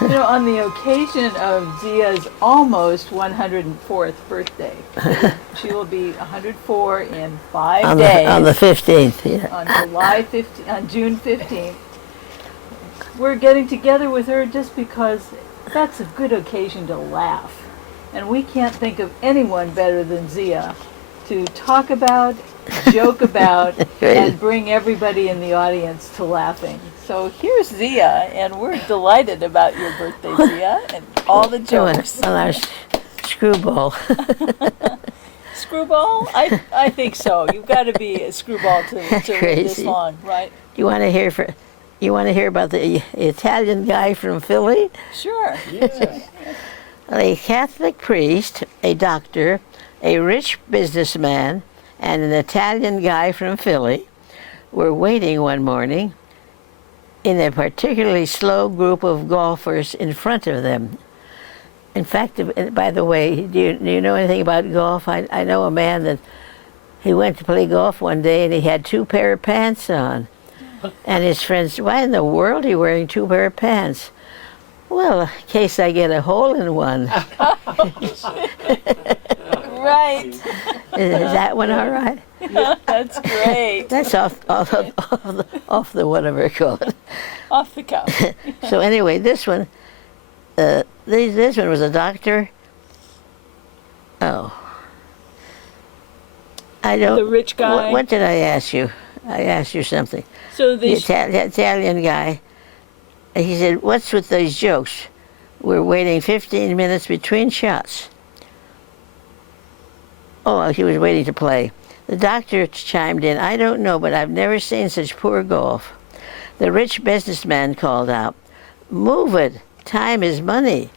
You know, on the occasion of Zia's almost 104th birthday, she will be 104 in 5 days. On the 15th, yeah. On June 15th. We're getting together with her just because that's a good occasion to laugh. And we can't think of anyone better than Zia to talk about, joke about, and bring everybody in the audience to laughing. So here's Zia, and we're delighted about your birthday, Zia, and all the jokes. On our screwball. Screwball? I think so. You've got to be a screwball to live this long, right? You want to hear about the Italian guy from Philly? Sure. Yeah. A Catholic priest, a doctor, a rich businessman, and an Italian guy from Philly were waiting one morning in a particularly slow group of golfers in front of them. In fact, by the way, do you know anything about golf? I know a man that he went to play golf one day and he had 2 pair of pants on. And his friends said, why in the world are you wearing 2 pair of pants? Well, in case I get a hole in one. Right. Is that one all right? That's great. That's off the whatever you call it. Off the cuff. So anyway, this one was a doctor. Oh. I don't. The rich guy. What did I ask you? I asked you something. So The Italian guy. He said, "What's with these jokes? We're waiting 15 minutes between shots." Oh, he was waiting to play. The doctor chimed in, "I don't know, but I've never seen such poor golf." The rich businessman called out, "Move it. Time is money."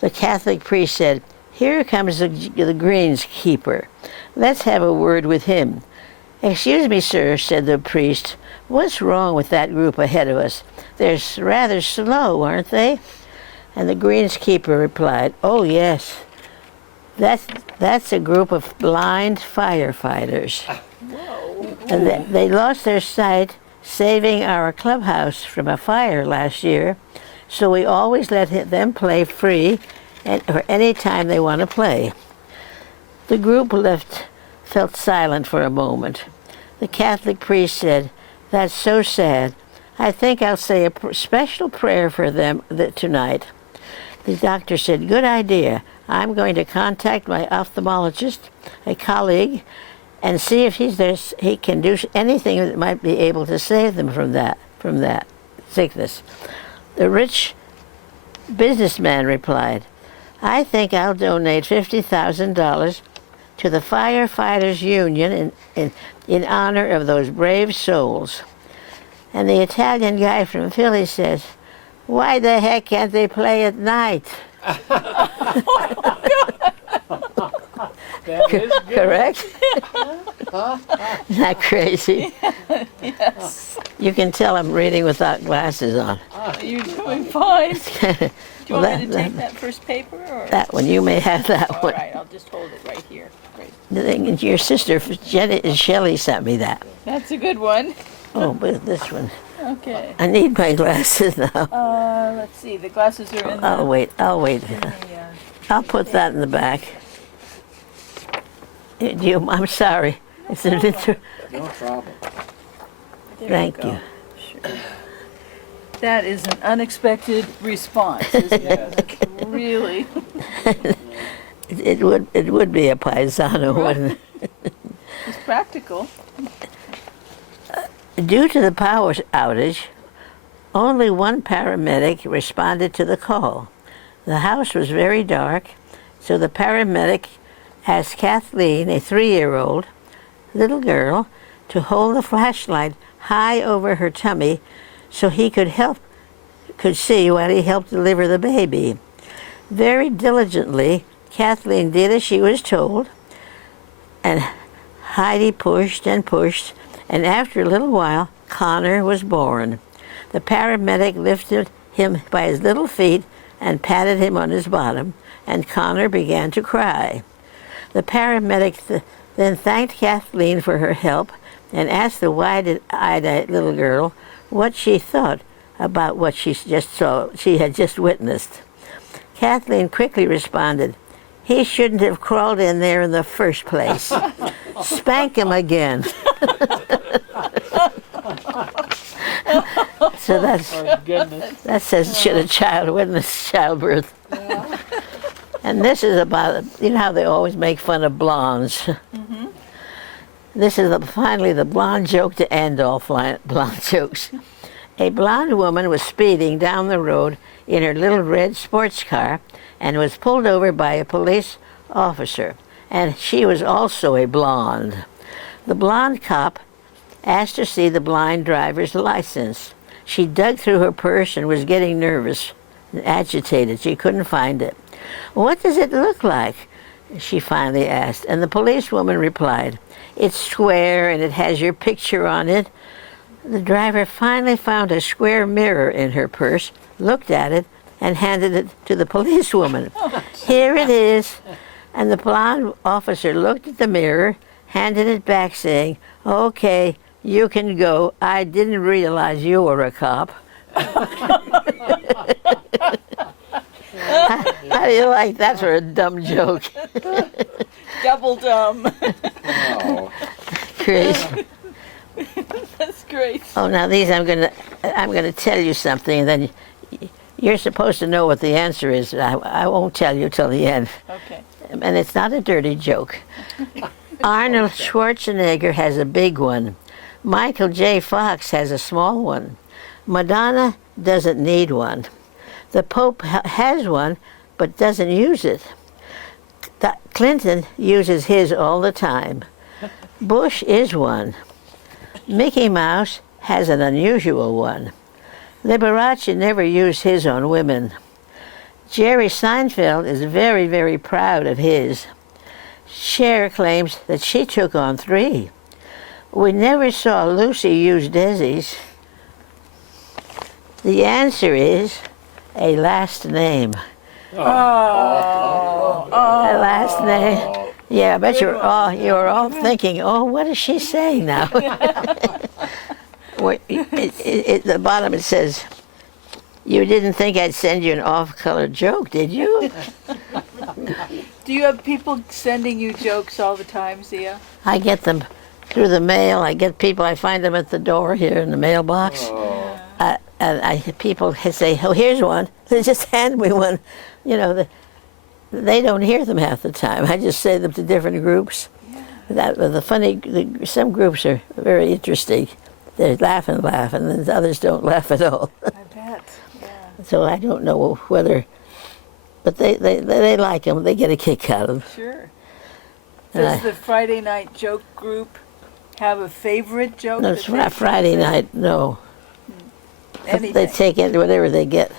The Catholic priest said, "Here comes the greenskeeper. Let's have a word with him." "Excuse me, sir," said the priest. "What's wrong with that group ahead of us? They're rather slow, aren't they?" And the greenskeeper replied, "Oh, yes. That's a group of blind firefighters. Whoa. And they lost their sight saving our clubhouse from a fire last year, so we always let them play free or any time they want to play." The group felt silent for a moment. The Catholic priest said, "That's so sad. I think I'll say a special prayer for them tonight." The doctor said, "Good idea. I'm going to contact my ophthalmologist, a colleague, and see if he can do anything that might be able to save them from that sickness." The rich businessman replied, "I think I'll donate $50,000 to the Firefighters Union in honor of those brave souls." And the Italian guy from Philly says, "Why the heck can't they play at night?" That is good. Correct? Isn't that crazy? Yes. You can tell I'm reading without glasses on. You're doing fine. Do you want me to take that first paper? Or? That one, you may have that All one. right, I'll just hold it right here. Great. Your sister, Shelley, sent me that. That's a good one. Oh, but this one. Okay. I need my glasses now. Let's see. The glasses are in the... I'll wait. I'll put that in the back. I'm sorry. It's an No problem. There Thank go. you. Sure. That is an unexpected response, isn't it? Really. It would be a paisano, wouldn't it? It's practical. Due to the power outage, only one paramedic responded to the call. The house was very dark, so the paramedic asked Kathleen, a 3-year-old little girl, to hold the flashlight high over her tummy so he could see while he helped deliver the baby. Very diligently, Kathleen did as she was told, and Heidi pushed and pushed, and after a little while, Connor was born. The paramedic lifted him by his little feet and patted him on his bottom, and Connor began to cry. The paramedic then thanked Kathleen for her help and asked the wide-eyed little girl what she thought about what she had just witnessed. Kathleen quickly responded, "He shouldn't have crawled in there in the first place. Spank him again." So Oh, goodness. that says, should a child witness childbirth? And this is about, you know how they always make fun of blondes. Mm-hmm. This is finally the blonde joke to end all blonde jokes. A blonde woman was speeding down the road in her little red sports car and was pulled over by a police officer. And she was also a blonde. The blonde cop asked to see the blind driver's license. She dug through her purse and was getting nervous and agitated. She couldn't find it. "What does it look like?" she finally asked. And the policewoman replied, "It's square and it has your picture on it." The driver finally found a square mirror in her purse, looked at it, and handed it to the policewoman. "Here it is." And the blonde officer looked at the mirror, handed it back, saying, "Okay, you can go. I didn't realize you were a cop." How do you like that for a dumb joke? Double dumb. Oh, Crazy. That's great. Oh, now these I'm gonna tell you something, and then you're supposed to know what the answer is. I won't tell you till the end. Okay. And it's not a dirty joke. Arnold Schwarzenegger has a big one. Michael J. Fox has a small one. Madonna doesn't need one. The Pope has one, but doesn't use it. Clinton uses his all the time. Bush is one. Mickey Mouse has an unusual one. Liberace never used his on women. Jerry Seinfeld is very, very proud of his. Cher claims that she took on 3. We never saw Lucy use Desi's. The answer is a last name. A last name. Yeah, I bet you were all thinking, "Oh, what is she saying now?" At the bottom it says, "You didn't think I'd send you an off-color joke, did you?" Do you have people sending you jokes all the time, Zia? I get them through the mail. I get people. I find them at the door here in the mailbox. People say, "Oh, here's one." They just hand me one. You know, they don't hear them half the time. I just say them to different groups. Yeah. Some groups are very interesting. They laugh, and then others don't laugh at all. I bet. Yeah. So I don't know whether, but they like them. They get a kick out of them. Sure. Does the Friday night joke group have a favorite joke? No, it's not Friday night. No. Anything. They take it whatever they get.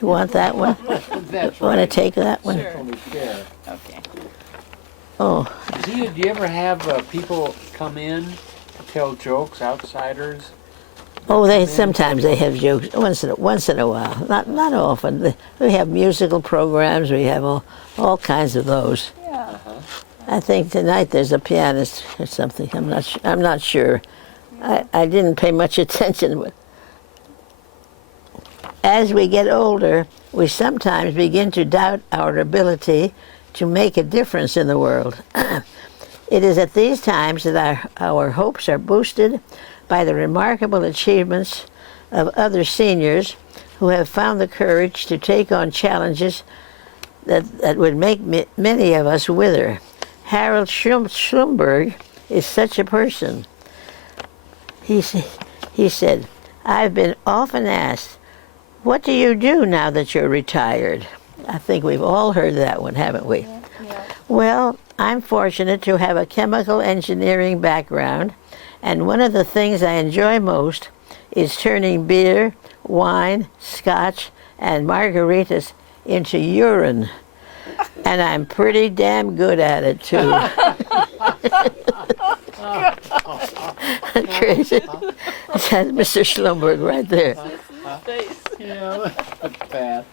You want that one? that's Want to right. take that one? Sure. Only fair. Okay. Oh, Zia, do you ever have people come in to tell jokes, outsiders? they sometimes they have jokes once in a while. Not often. We have musical programs. We have all kinds of those. Yeah. I think tonight there's a pianist or something. I'm not sure. I didn't pay much attention. As we get older, we sometimes begin to doubt our ability to make a difference in the world. It is at these times that our hopes are boosted by the remarkable achievements of other seniors who have found the courage to take on challenges that would make many of us wither. Harold Schlumberg is such a person. He said, "I've been often asked, what do you do now that you're retired?" I think we've all heard that one, haven't we? Yeah. Well, I'm fortunate to have a chemical engineering background, and one of the things I enjoy most is turning beer, wine, scotch, and margaritas into urine. And I'm pretty damn good at it, too. Crazy. That's Mr. Schlumberg right there. Yeah, that's bad.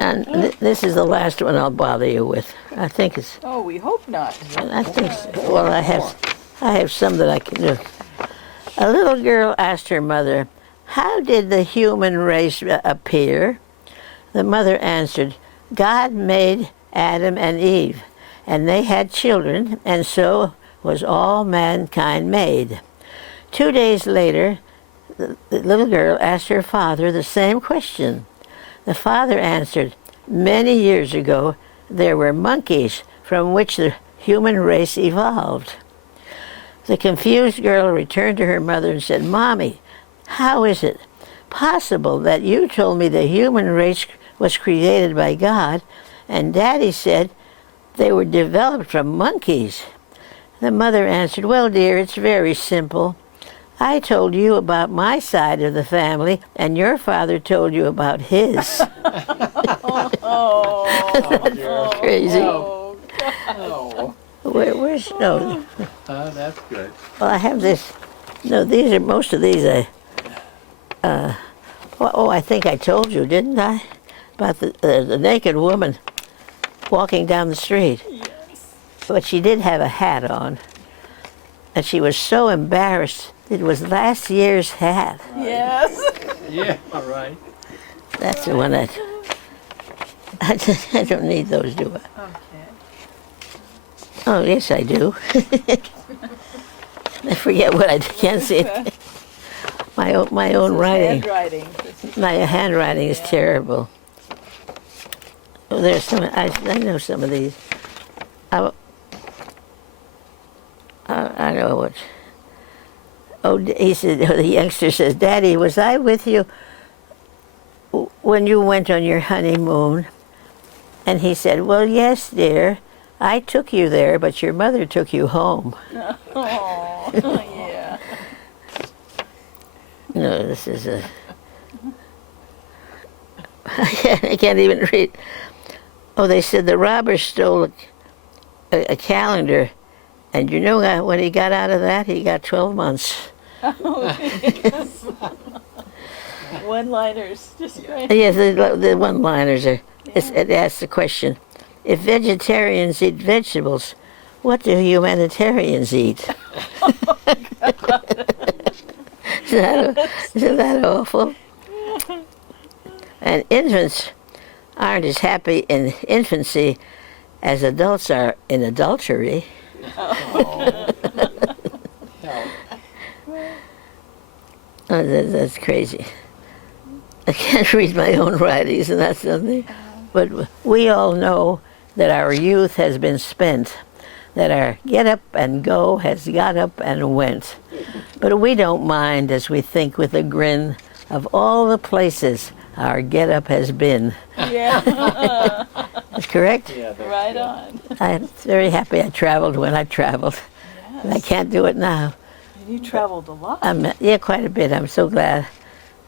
And this is the last one I'll bother you with. I think it's, Oh, we hope not. well, I have some that I can do. A little girl asked her mother, "How did the human race appear?" The mother answered, "God made Adam and Eve, and they had children, and so was all mankind made." 2 days later, the little girl asked her father the same question. The father answered, "Many years ago, there were monkeys from which the human race evolved." The confused girl returned to her mother and said, "Mommy, how is it possible that you told me the human race was created by God, and Daddy said they were developed from monkeys?" The mother answered, "Well, dear, it's very simple. I told you about my side of the family, and your father told you about his." Oh, Crazy. No. No. Where's no? That's good. Well, I have this. No, these are most of these. I think I told you, didn't I, about the naked woman walking down the street. Yes. But she did have a hat on, and she was so embarrassed. It was last year's hat. Yes. Yeah, all right. That's the one that. I don't need those, do I? Okay. Oh, yes, I do. I forget what I can't see it. My own writing. Handwriting. My handwriting is terrible. Oh, there's some. I know some of these. I know what. Oh, he said. The youngster says, "Daddy, was I with you when you went on your honeymoon?" And he said, "Well, yes, dear. I took you there, but your mother took you home." Oh, yeah. No, this is a. I can't even read. Oh, they said the robber stole a calendar, and you know when he got out of that, he got 12 months. One-liners, just great. Yes, the one-liners are. It asks the question: if vegetarians eat vegetables, what do humanitarians eat? Isn't that awful? And infants aren't as happy in infancy as adults are in adultery. Oh. Oh, that's crazy. I can't read my own writing, isn't that something? But we all know that our youth has been spent, that our get up and go has got up and went. But we don't mind as we think with a grin of all the places our get up has been. Yeah. That's correct? Yeah, that's Right good. on. I'm very happy I traveled when I traveled. And I can't do it now. You traveled a lot. Yeah, quite a bit. I'm so glad.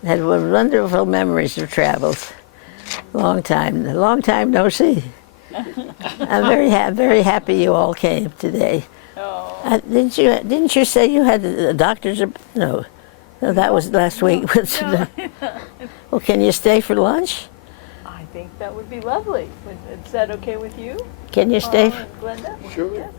I had wonderful memories of travels. Long time no see. I'm very happy you all came today. Oh. Didn't you say you had the doctor's? No, that was last week. No. Well, can you stay for lunch? I think that would be lovely. Is that okay with you? Can you stay? Glenda? Sure. Yes.